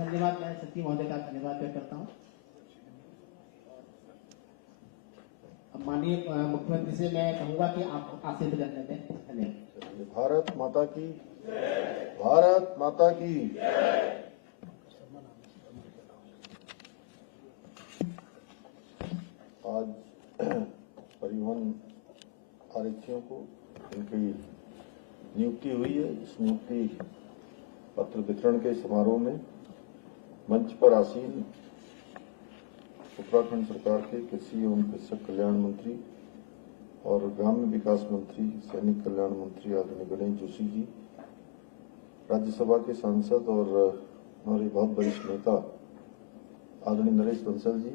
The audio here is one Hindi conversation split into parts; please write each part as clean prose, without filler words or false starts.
धन्यवाद, मैं सचिव महोदय का धन्यवाद व्यक्त करता हूँ। माननीय मुख्यमंत्री से मैं कहूंगा कि आप आशीर्वाद दें। धन्यवाद। भारत माता की, भारत माता की। आज परिवहन आरक्षियों को इनकी नियुक्ति हुई है। इस नियुक्ति पत्र वितरण के समारोह में मंच पर आसीन उत्तराखंड सरकार के कृषि एवं कृषक कल्याण मंत्री और ग्राम्य विकास मंत्री, सैनिक कल्याण मंत्री आदरणीय गणेश जोशी जी, राज्यसभा के सांसद और हमारे बहुत वरिष्ठ नेता आदरणीय नरेश बंसल जी,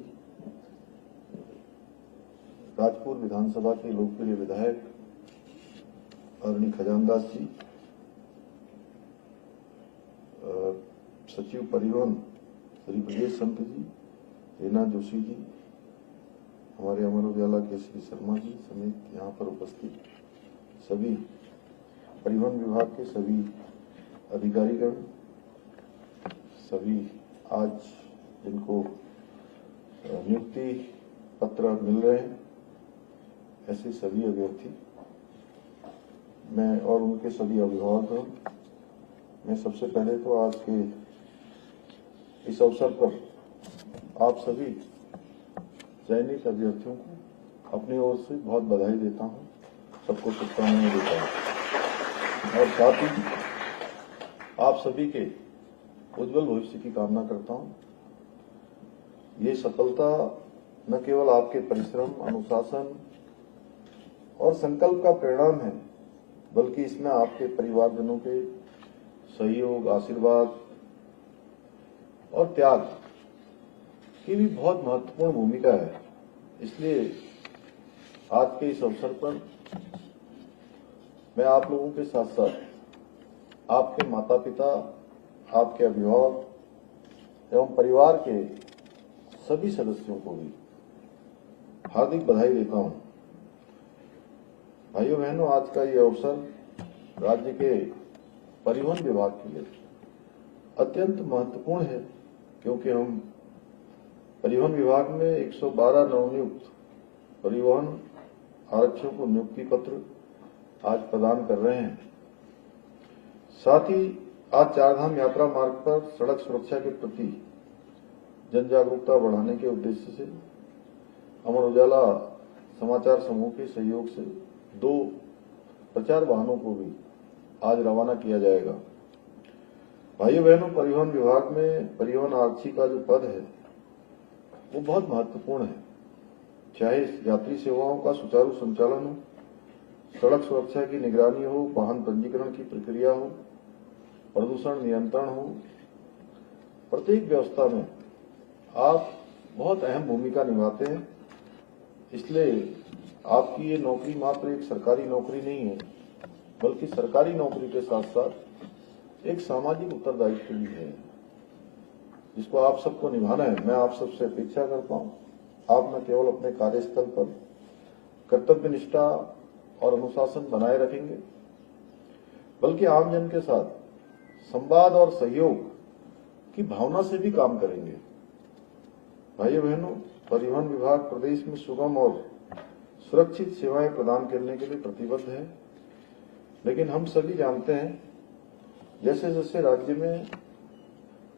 राजपुर विधानसभा के लोकप्रिय विधायक आदरणीय खजानदास जी, सचिव परिवहन श्री ब्रजेश संत जी, रीना जोशी जी, हमारे अमर उजाला के श्री शर्मा जी समेत यहाँ पर उपस्थित सभी परिवहन विभाग के सभी अधिकारीगण, सभी आज जिनको नियुक्ति पत्र मिल रहे हैं, ऐसे सभी अभ्यर्थी मैं और उनके सभी अभिभावक, मैं सबसे पहले तो आज के इस अवसर पर आप सभी चयनित अभ्यर्थियों को अपनी ओर से बहुत बधाई देता हूं, सबको शुभकामनाएं देता हूं और साथ ही आप सभी के उज्जवल भविष्य की कामना करता हूं। ये सफलता न केवल आपके परिश्रम, अनुशासन और संकल्प का परिणाम है, बल्कि इसमें आपके परिवारजनों के सहयोग, आशीर्वाद और त्याग की भी बहुत महत्वपूर्ण भूमिका है। इसलिए आज के इस अवसर पर मैं आप लोगों के साथ साथ आपके माता पिता, आपके अभिभावक एवं परिवार के सभी सदस्यों को भी हार्दिक बधाई देता हूं। भाइयों बहनों, आज का ये अवसर राज्य के परिवहन विभाग के लिए अत्यंत महत्वपूर्ण है, क्योंकि हम परिवहन विभाग में 112 नवनियुक्त परिवहन आरक्षियों को नियुक्ति पत्र आज प्रदान कर रहे हैं। साथ ही आज चारधाम यात्रा मार्ग पर सड़क सुरक्षा के प्रति जन जागरूकता बढ़ाने के उद्देश्य से अमर उजाला समाचार समूह के सहयोग से 2 प्रचार वाहनों को भी आज रवाना किया जाएगा। भाइयों बहनों, परिवहन विभाग में परिवहन आरक्षी का जो पद है वो बहुत महत्वपूर्ण है। चाहे यात्री सेवाओं का सुचारू संचालन हो, सड़क सुरक्षा की निगरानी हो, वाहन पंजीकरण की प्रक्रिया हो, प्रदूषण नियंत्रण हो, प्रत्येक व्यवस्था में आप बहुत अहम भूमिका निभाते हैं। इसलिए आपकी ये नौकरी मात्र एक सरकारी नौकरी नहीं है, बल्कि सरकारी नौकरी के साथ साथ एक सामाजिक उत्तरदायित्व भी है, जिसको आप सबको निभाना है। मैं आप सबसे अपेक्षा करता हूं, आप न केवल अपने कार्यस्थल पर कर्तव्य निष्ठा और अनुशासन बनाए रखेंगे, बल्कि आमजन के साथ संवाद और सहयोग की भावना से भी काम करेंगे। भाइयों बहनों, परिवहन विभाग प्रदेश में सुगम और सुरक्षित सेवाएं प्रदान करने के लिए प्रतिबद्ध है, लेकिन हम सभी जानते हैं जैसे जैसे राज्य में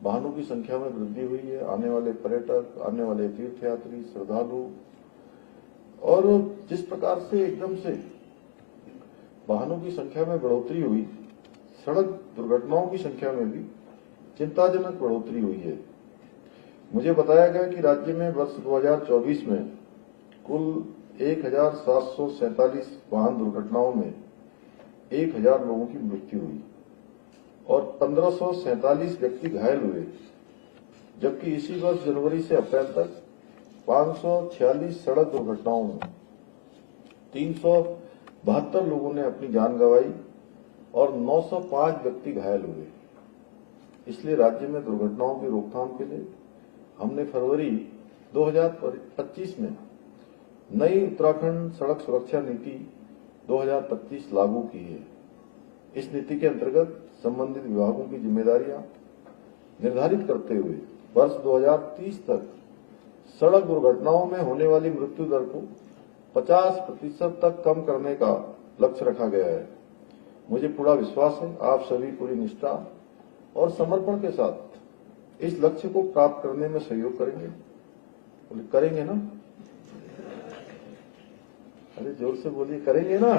वाहनों की संख्या में वृद्धि हुई है, आने वाले पर्यटक, आने वाले तीर्थयात्री, श्रद्धालु, और जिस प्रकार से एकदम से वाहनों की संख्या में बढ़ोतरी हुई, सड़क दुर्घटनाओं की संख्या में भी चिंताजनक बढ़ोतरी हुई है। मुझे बताया गया कि राज्य में वर्ष 2024 में कुल 1747 वाहन दुर्घटनाओं में 1000 लोगों की मृत्यु हुई और 1547 व्यक्ति घायल हुए, जबकि इसी वर्ष जनवरी से अप्रैल तक 546 सड़क दुर्घटनाओं में 372 लोगों ने अपनी जान गंवाई और 905 व्यक्ति घायल हुए। इसलिए राज्य में दुर्घटनाओं की रोकथाम के लिए हमने फरवरी 2025 में नई उत्तराखंड सड़क सुरक्षा नीति 2025 लागू की है। इस नीति के अंतर्गत संबंधित विभागों की जिम्मेदारियां निर्धारित करते हुए वर्ष 2030 तक सड़क दुर्घटनाओं में होने वाली मृत्यु दर को 50% तक कम करने का लक्ष्य रखा गया है। मुझे पूरा विश्वास है आप सभी पूरी निष्ठा और समर्पण के साथ इस लक्ष्य को प्राप्त करने में सहयोग करेंगे। करेंगे ना? अरे जोर से बोलिए, करेंगे ना?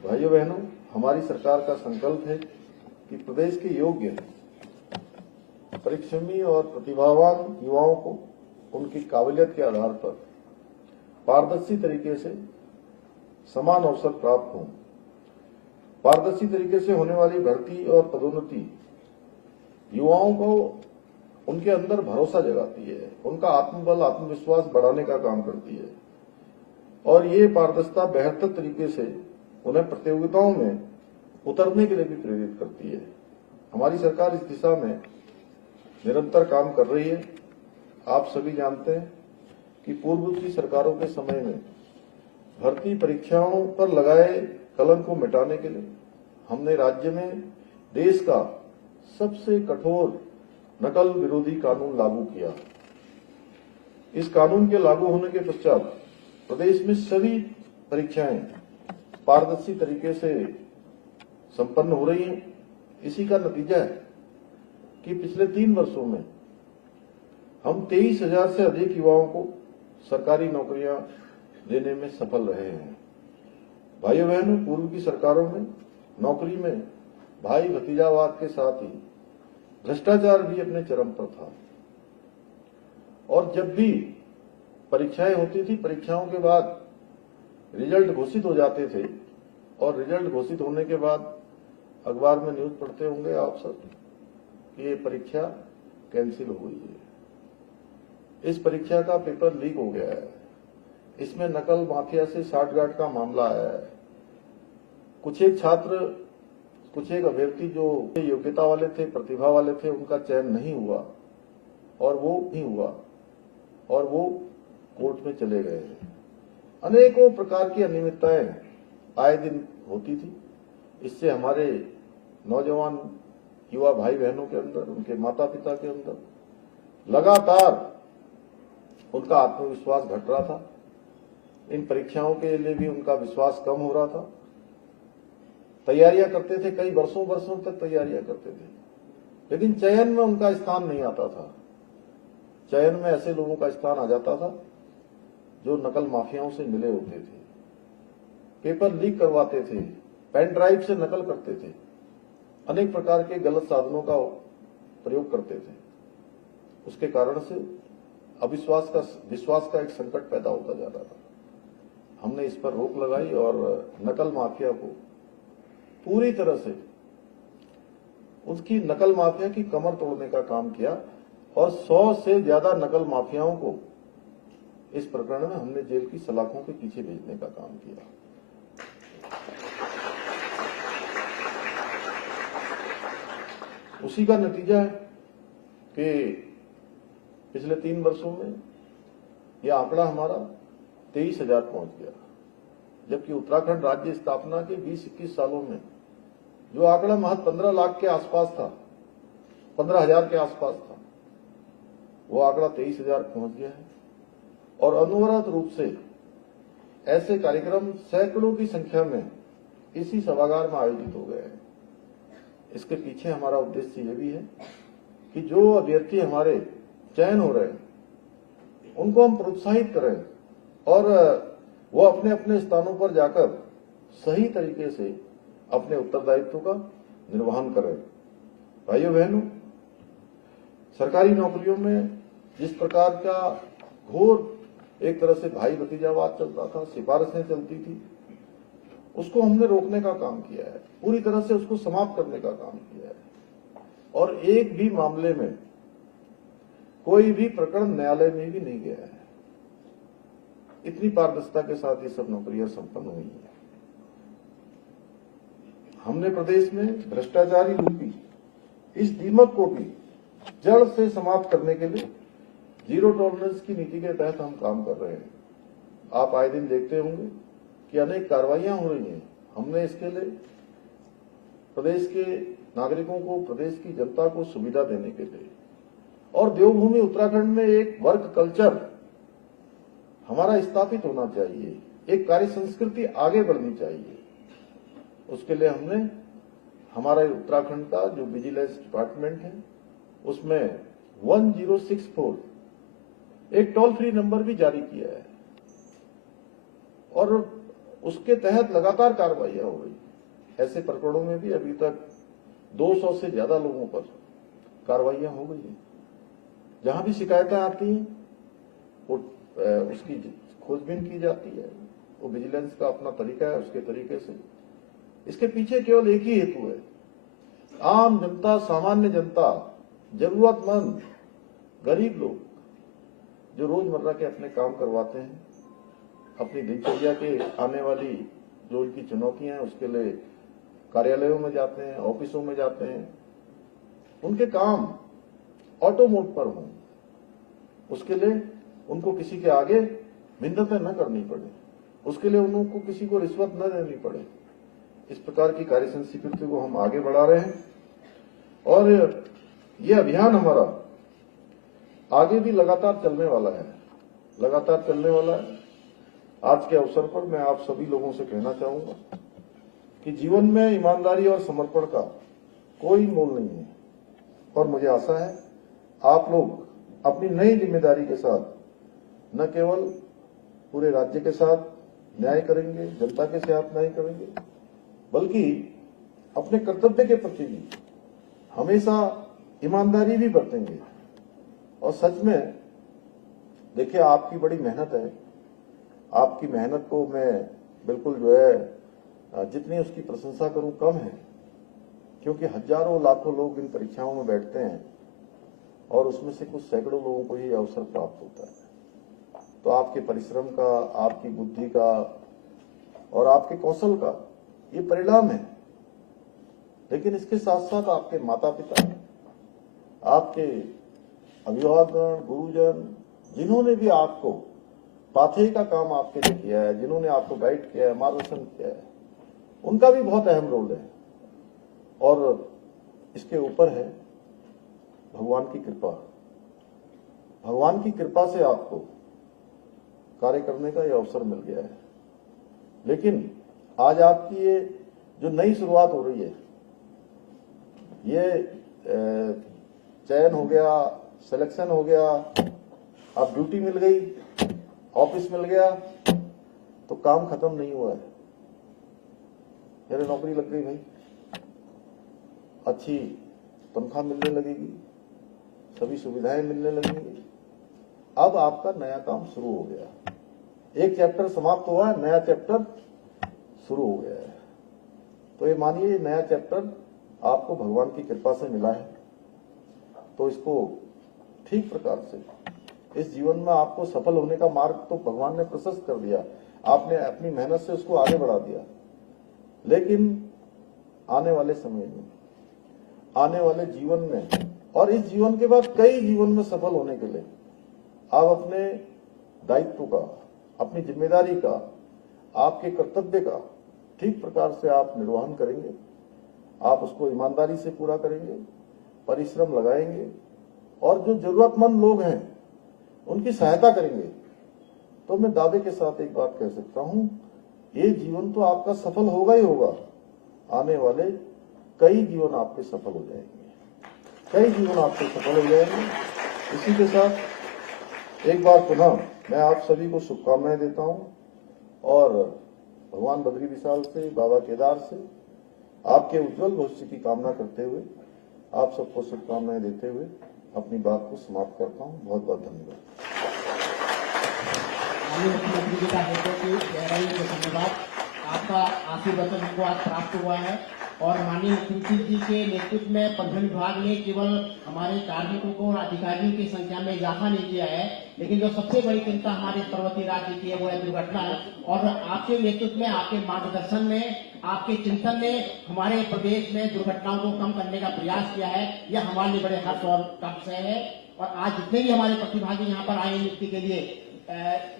भाइयों बहनों, हमारी सरकार का संकल्प है कि प्रदेश के योग्य, परिश्रमी और प्रतिभावान युवाओं को उनकी काबिलियत के आधार पर पारदर्शी तरीके से समान अवसर प्राप्त हों। पारदर्शी तरीके से होने वाली भर्ती और पदोन्नति युवाओं को उनके अंदर भरोसा जगाती है, उनका आत्मबल, आत्मविश्वास बढ़ाने का काम करती है और ये पारदर्शिता बेहतर तरीके से उन्हें प्रतियोगिताओं में उतरने के लिए भी प्रेरित करती है। हमारी सरकार इस दिशा में निरंतर काम कर रही है। आप सभी जानते हैं कि पूर्व की सरकारों के समय में भर्ती परीक्षाओं पर लगाए कलंक को मिटाने के लिए हमने राज्य में देश का सबसे कठोर नकल विरोधी कानून लागू किया। इस कानून के लागू होने के पश्चात प्रदेश में सभी परीक्षाएं पारदर्शी तरीके से संपन्न हो रही हैं। इसी का नतीजा है कि पिछले 3 वर्षों में हम 23,000 से अधिक युवाओं को सरकारी नौकरियां देने में सफल रहे हैं। भाइयों बहनों, पूर्व की सरकारों में नौकरी में भाई भतीजावाद के साथ ही भ्रष्टाचार भी अपने चरम पर था और जब भी परीक्षाएं होती थी, परीक्षाओं के बाद रिजल्ट घोषित हो जाते थे और रिजल्ट घोषित होने के बाद अखबार में न्यूज पढ़ते होंगे आप सब कि ये परीक्षा कैंसिल हो गई है, इस परीक्षा का पेपर लीक हो गया है, इसमें नकल माफिया से साठगांठ का मामला आया है। कुछ एक छात्र, कुछ एक अभ्यर्थी जो योग्यता वाले थे, प्रतिभा वाले थे, उनका चयन नहीं हुआ और वो कोर्ट में चले गए। अनेकों प्रकार की अनियमितताएं आए दिन होती थी। इससे हमारे नौजवान युवा भाई बहनों के अंदर, उनके माता पिता के अंदर लगातार उनका आत्मविश्वास घट रहा था। इन परीक्षाओं के लिए भी उनका विश्वास कम हो रहा था। तैयारियां करते थे, कई वर्षों तक तैयारियां करते थे, लेकिन चयन में उनका स्थान नहीं आता था। चयन में ऐसे लोगों का स्थान आ जाता था जो नकल माफियाओं से मिले होते थे, पेपर लीक करवाते थे, पेन ड्राइव से नकल करते थे, अनेक प्रकार के गलत साधनों का प्रयोग करते थे। उसके कारण से विश्वास का एक संकट पैदा होता जा रहा था। हमने इस पर रोक लगाई और नकल माफिया को पूरी तरह से, उसकी नकल माफिया की कमर तोड़ने का काम किया और 100 से ज्यादा नकल माफियाओं को इस प्रकरण में हमने जेल की सलाखों के पीछे भेजने का काम किया। उसी का नतीजा है कि पिछले 3 वर्षों में यह आंकड़ा हमारा 23,000 पहुंच गया, जबकि उत्तराखंड राज्य स्थापना के 20-21 सालों में जो आंकड़ा महज 15 लाख के आसपास था, 15,000 के आसपास था, वो आंकड़ा 23,000 पहुंच गया है। और अनवरत रूप से ऐसे कार्यक्रम सैकड़ों की संख्या में इसी सभागार में आयोजित हो गए हैं। इसके पीछे हमारा उद्देश्य ये भी है कि जो अभ्यर्थी हमारे चयन हो रहे हैं उनको हम प्रोत्साहित करें और वो अपने अपने स्थानों पर जाकर सही तरीके से अपने उत्तरदायित्व का निर्वहन करें। भाइयों बहनों, सरकारी नौकरियों में जिस प्रकार का घोर एक तरह से भाई भतीजावाद चलता था, सिफारिशें चलती थी, उसको हमने रोकने का काम किया है, पूरी तरह से उसको समाप्त करने का काम किया है और एक भी मामले में कोई भी प्रकरण न्यायालय में भी नहीं गया है। इतनी पारदर्शिता के साथ ये सब नौकरियां संपन्न हुई हैं। हमने प्रदेश में भ्रष्टाचारी रूपी इस दीमक को भी जड़ से समाप्त करने के लिए जीरो टॉलरेंस की नीति के तहत हम काम कर रहे हैं। आप आए दिन देखते होंगे कि अनेक कार्रवाइयां हो रही हैं। हमने इसके लिए प्रदेश के नागरिकों को, प्रदेश की जनता को सुविधा देने के लिए, और देवभूमि उत्तराखंड में एक वर्क कल्चर हमारा स्थापित होना चाहिए, एक कार्य संस्कृति आगे बढ़नी चाहिए। उसके लिए हमने हमारा उत्तराखंड का जो विजिलेंस डिपार्टमेंट है उसमें 1064 एक टोल फ्री नंबर भी जारी किया है और उसके तहत लगातार कार्रवाइयां हो रही। ऐसे प्रकरणों में भी अभी तक 200 से ज्यादा लोगों पर कार्रवाइयां हो गई हैं। जहां भी शिकायतें आती हैं उसकी खोजबीन की जाती है। वो विजिलेंस का अपना तरीका है, उसके तरीके से। इसके पीछे केवल एक ही हेतु है, आम जनता, सामान्य जनता, जरूरतमंद गरीब लोग जो रोजमर्रा के अपने काम करवाते हैं, अपनी दिनचर्या के आने वाली जो उनकी चुनौतियां हैं उसके लिए कार्यालयों में जाते हैं, ऑफिसों में जाते हैं, उनके काम ऑटो मोड पर हों, उसके लिए उनको किसी के आगे मिन्नतें न करनी पड़े, उसके लिए उनको किसी को रिश्वत न देनी पड़े। इस प्रकार की कार्य संस्कृति को हम आगे बढ़ा रहे हैं और ये अभियान हमारा आगे भी लगातार चलने वाला है, लगातार चलने वाला है। आज के अवसर पर मैं आप सभी लोगों से कहना चाहूंगा कि जीवन में ईमानदारी और समर्पण का कोई मोल नहीं है और मुझे आशा है आप लोग अपनी नई जिम्मेदारी के साथ न केवल पूरे राज्य के साथ न्याय करेंगे, जनता के साथ न्याय करेंगे, बल्कि अपने कर्तव्य के प्रति भी हमेशा ईमानदारी भी बरतेंगे। और सच में देखिए, आपकी बड़ी मेहनत है, आपकी मेहनत को मैं बिल्कुल जो है जितनी उसकी प्रशंसा करूं कम है, क्योंकि हजारों लाखों लोग इन परीक्षाओं में बैठते हैं और उसमें से कुछ सैकड़ों लोगों को ही अवसर प्राप्त होता है। तो आपके परिश्रम का, आपकी बुद्धि का और आपके कौशल का ये परिणाम है। लेकिन इसके साथ साथ आपके माता पिता, आपके अभिभावकगण, गुरुजन, जिन्होंने भी आपको पाथेय का काम आपके लिए किया है, जिन्होंने आपको गाइड किया है, मार्गदर्शन किया है, उनका भी बहुत अहम रोल है। और इसके ऊपर है भगवान की कृपा। भगवान की कृपा से आपको कार्य करने का यह अवसर मिल गया है। लेकिन आज आपकी ये जो नई शुरुआत हो रही है, ये चयन हो गया, सिलेक्शन हो गया, अब ड्यूटी मिल गई, ऑफिस मिल गया, तो काम खत्म नहीं हुआ है। मेरी नौकरी लग गई भाई, अच्छी तनख्वाह मिलने लगेगी, सभी सुविधाएं मिलने लगेंगी। अब आपका नया काम शुरू हो गया। एक चैप्टर समाप्त हुआ है, नया चैप्टर शुरू हो गया है। तो ये मानिए नया चैप्टर आपको भगवान की कृपा से मिला है, तो इसको ठीक प्रकार से इस जीवन में आपको सफल होने का मार्ग तो भगवान ने प्रशस्त कर दिया, आपने अपनी मेहनत से उसको आगे बढ़ा दिया। लेकिन आने वाले समय में, आने वाले जीवन में और इस जीवन के बाद कई जीवन में सफल होने के लिए आप अपने दायित्व का, अपनी जिम्मेदारी का, आपके कर्तव्य का ठीक प्रकार से आप निर्वहन करेंगे। आप उसको ईमानदारी से पूरा करेंगे, परिश्रम लगाएंगे और जो जरूरतमंद लोग हैं उनकी सहायता करेंगे। तो मैं दावे के साथ एक बात कह सकता हूं, ये जीवन तो आपका सफल होगा ही होगा। आने वाले कई जीवन आपके सफल हो जाएंगे, कई जीवन आपके सफल हो जाएंगे। इसी के साथ एक बार पुनः मैं आप सभी को शुभकामनाएं देता हूं और भगवान बद्री विशाल से, बाबा केदार से आपके उज्जवल भविष्य की कामना करते हुए, आप सबको शुभकामनाएं देते हुए अपनी बात को समाप्त करता हूं। बहुत बहुत धन्यवाद। मुख्यमंत्री जी का गहराई से धन्यवाद। आपका आशीर्वचन हमको आज प्राप्त हुआ है और माननीय मुख्यमंत्री जी के नेतृत्व में परिवहन विभाग ने केवल हमारे कार्मिकों को और अधिकारियों की संख्या में इजाफा नहीं किया है, लेकिन जो सबसे बड़ी चिंता हमारे पर्वतीय राज्य की है वो है दुर्घटना। और आपके नेतृत्व में, आपके मार्गदर्शन में, आपके चिंतन ने हमारे प्रदेश में दुर्घटनाओं को कम करने का प्रयास किया है। यह हमारे लिए बड़े हर्ष और का विषय है। और आज जितने भी हमारे प्रतिभागी यहाँ पर आए नियुक्ति के लिए,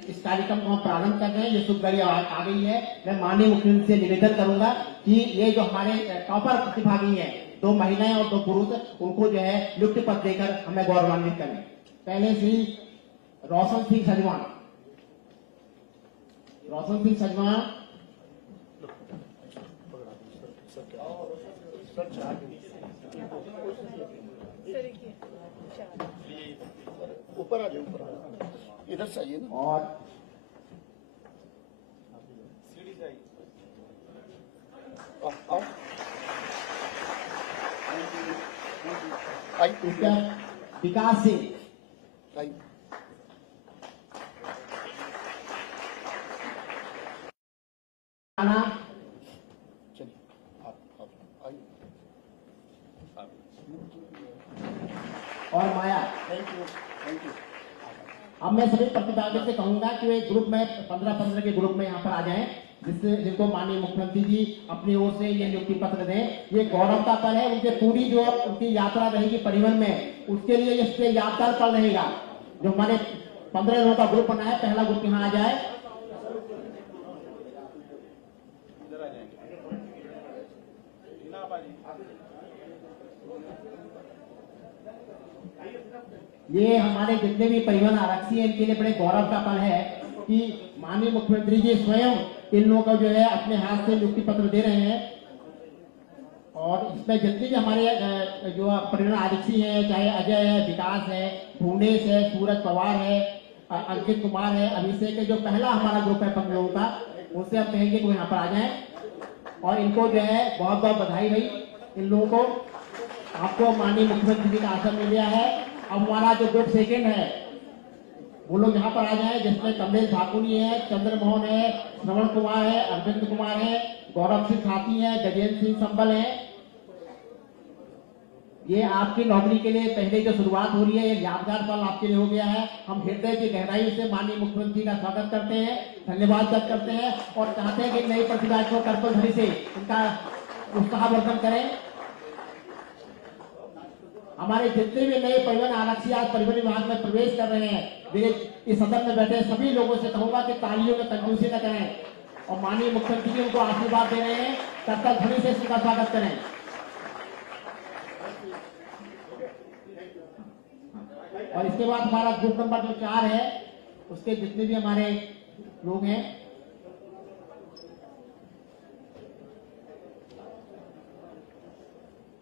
इस कार्यक्रम को हम प्रारंभ कर रहे हैं। ये शुभ घड़ी आ गई है। मैं माननीय मुख्यमंत्री से निवेदन करूंगा कि ये जो हमारे टॉपर प्रतिभागी हैं 2 महिलाएं और 2 पुरुष उनको जो है नियुक्ति पत्र देकर हमें गौरवान्वित करें। पहले श्री रोशन सिंह सजवान। रोशन सिंह सजवान ऊपर आ जाओ, ऊपर आ जाओ, इधर से आइए ना। और आओ आई इसका विकास सिंह। आई राणा चलिए आप आइए। और माया। Thank you. अब मैं सभी प्रतिभागियों से कहूंगा कि वे ग्रुप में 15-15 के ग्रुप में यहाँ पर आ जाएं, जिससे जिनको माननीय मुख्यमंत्री जी अपनी ओर से ये नियुक्ति पत्र दें। ये गौरव का पल है, उनके पूरी जो उनकी यात्रा रहेगी परिवहन में, उसके लिए इससे यादगार पल रहेगा। जो हमारे 15 लोगों का ग्रुप बना है, पहला ग्रुप यहाँ आ जाए। ये हमारे जितने भी परिवहन आरक्षी हैं, इनके लिए बड़े गौरव का पल है कि माननीय मुख्यमंत्री जी स्वयं इन लोगों को जो है अपने हाथ से नियुक्ति पत्र दे रहे हैं। और इसमें जितने भी हमारे जो परिवहन आरक्षी हैं, चाहे अजय है, विकास है, भुवनेश है, सूरज पवार है, अंकित कुमार है, अभिषेक है, जो पहला हमारा ग्रुप है 15 लोगों का, उनसे हम कहेंगे कि वो यहाँ पर आ जाए। और इनको जो है बहुत बहुत बधाई भाई। इन लोगों को आपको माननीय मुख्यमंत्री जी का आसन मिल गया है। अब हमारा जो ग्रुप सेकेंड है वो लोग यहाँ पर आ जाए, जिसमें कमलेश ठाकुरी है, चंद्रमोहन है, श्रवण कुमार है, अरविंद कुमार है, गौरव सिंह खाती है, गजेंद्र सिंह संबल है। ये आपकी नौकरी के लिए पहले जो शुरुआत हो रही है, ये यादगार पल आपके लिए हो गया है। हम हृदय की गहराई से माननीय मुख्यमंत्री का स्वागत करते हैं, धन्यवाद व्यक्त करते हैं और चाहते हैं कि नई प्रतिभा को कर्तव्य से उनका उत्साहवर्धन करें। हमारे जितने भी नए परिवहन आरक्षी आज परिवहन विभाग में प्रवेश कर रहे हैं, मेरे इस सदन में बैठे सभी लोगों से कहूंगा कि तालियों में कंजूसी न करें और माननीय मुख्यमंत्री जी उनको आशीर्वाद दे रहे हैं, तब तक ध्वनि से उनका स्वागत करें। और इसके बाद हमारा ग्रुप नंबर जो 4 है, उसके जितने भी हमारे लोग हैं,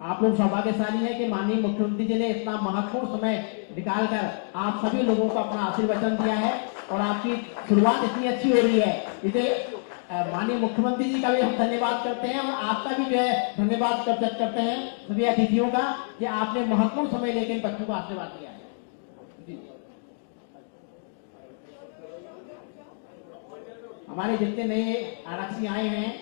आप लोग सौभाग्यशाली हैं कि माननीय मुख्यमंत्री जी ने इतना महत्वपूर्ण समय निकालकर आप सभी लोगों को अपना आशीर्वचन दिया है और आपकी शुरुआत इतनी अच्छी हो रही है। इसे माननीय मुख्यमंत्री जी का भी हम धन्यवाद करते हैं और आपका भी जो है धन्यवाद करते हैं सभी अतिथियों का कि आपने महत्वपूर्ण समय लेकर इन बच्चों को आशीर्वाद दिया है। हमारे जितने नए आरक्षी आए हैं,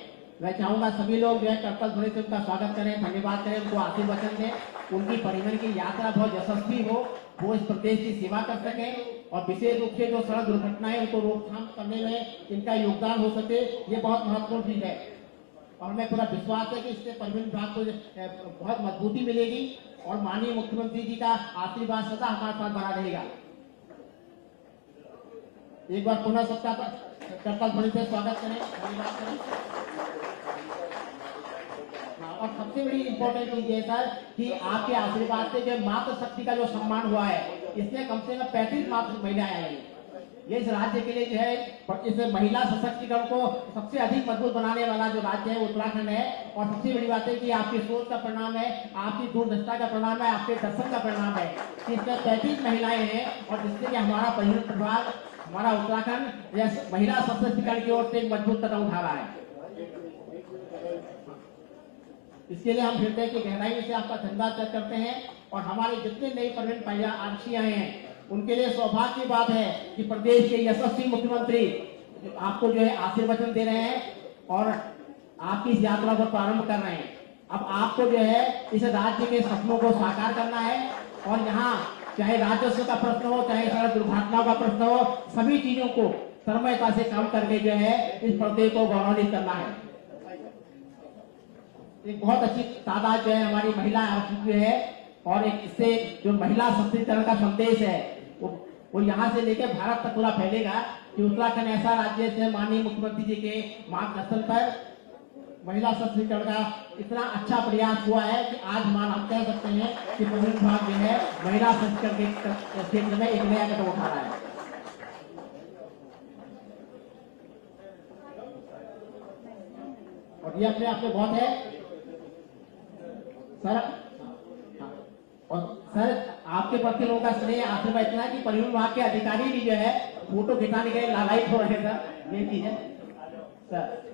मैं चाहूंगा सभी लोग जो है कर्तव्य ध्वनि से उनका स्वागत करें, धन्यवाद करें, उनको आशीर्वचन दें। उनकी परिवहन की यात्रा बहुत यशस्वी हो, वो इस प्रदेश की सेवा कर सकें और विशेष रूप से जो सड़क दुर्घटनाएं उनको रोकथाम करने में इनका योगदान हो सके, ये बहुत महत्वपूर्ण चीज है। और हमें पूरा विश्वास है कि इससे परिवहन विभाग को बहुत मजबूती मिलेगी और माननीय मुख्यमंत्री जी का आशीर्वाद सदा हमारे साथ बना रहेगा। एक बार पुनः सबका कर्तव्य ध्वनि से स्वागत करें, धन्यवाद करें। और सबसे बड़ी इंपॉर्टेंट चीज ये सर कि आपके आशीर्वाद से जो मातृशक्ति का जो सम्मान हुआ है, इसमें कम से कम 35 मातृ महिलाएं आई हैं। ये इस राज्य के लिए जो है इस महिला सशक्तिकरण को सबसे अधिक मजबूत बनाने वाला जो राज्य है वो उत्तराखंड है। और सबसे बड़ी बात है कि आपकी सोच का परिणाम है, आपकी दूरदृष्टा का परिणाम है, आपके दर्शन का परिणाम है कि इसमें 35 महिलाएं हैं और जिससे कि हमारा परिवहन विभाग, हमारा उत्तराखंड यह महिला सशक्तिकरण की ओर से एक मजबूत कदम उठा रहा है। इसके लिए हम हृदय की गहराई से आपका धन्यवाद व्यक्त करते हैं और हमारे जितने नए परिवहन आरक्षी आए हैं उनके लिए सौभाग्य की बात है कि प्रदेश के यशस्वी मुख्यमंत्री आपको जो है आशीर्वचन दे रहे हैं और आपकी इस यात्रा को प्रारंभ कर रहे हैं। अब आपको जो है इस राज्य के सपनों को साकार करना है और यहाँ चाहे राजस्व का प्रश्न हो, चाहे सड़क दुर्घटनाओं का प्रश्न हो, सभी चीजों को समयता से कम करके जो है इस प्रदेश को गौरवान्वित करना है। एक बहुत अच्छी तादाद जो है हमारी महिला आरक्षित है और एक इससे जो महिला सशक्तिकरण का संदेश है वो यहाँ से लेकर भारत तक पूरा फैलेगा कि उत्तराखंड ऐसा राज्य है माननीय मुख्यमंत्री जी के मार्गदर्शन पर महिला सशक्तिकरण का इतना अच्छा प्रयास हुआ है कि आज हम कह सकते हैं कि परिवहन विभाग जो है महिला सशक्तिकरण के क्षेत्र में एक नया कदम उठा रहा है। और ये अपने आप में बहुत है सर। और सर आपके प्रति लोगों का स्नेह आशीर्वाद इतना है कि परिवहन विभाग के अधिकारी भी जो है फोटो खिंचाने के लिए लालायित हो रहे हैं सर। ये चीज है सर।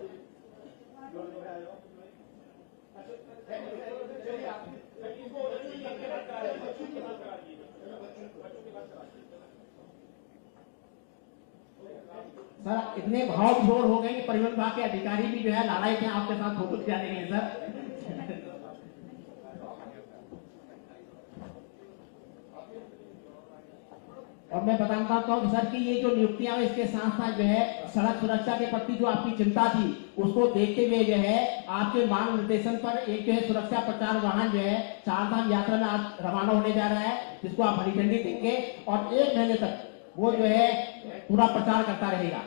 सर इतने भाव विभोर हो गए कि परिवहन विभाग के अधिकारी भी जो है लालायित हैं आपके साथ फोटो खिंचाने के लिए सर। और मैं बताना चाहता हूँ सर कि ये जो नियुक्तियां हैं इसके साथ साथ जो है सड़क सुरक्षा के प्रति जो आपकी चिंता थी उसको देखते हुए जो है आपके मार्ग निर्देशन पर एक जो है सुरक्षा प्रचार वाहन जो है चारधाम यात्रा में आज रवाना होने जा रहा है, जिसको आप हरी झंडी देंगे और 1 महीने तक वो जो है पूरा प्रचार करता रहेगा।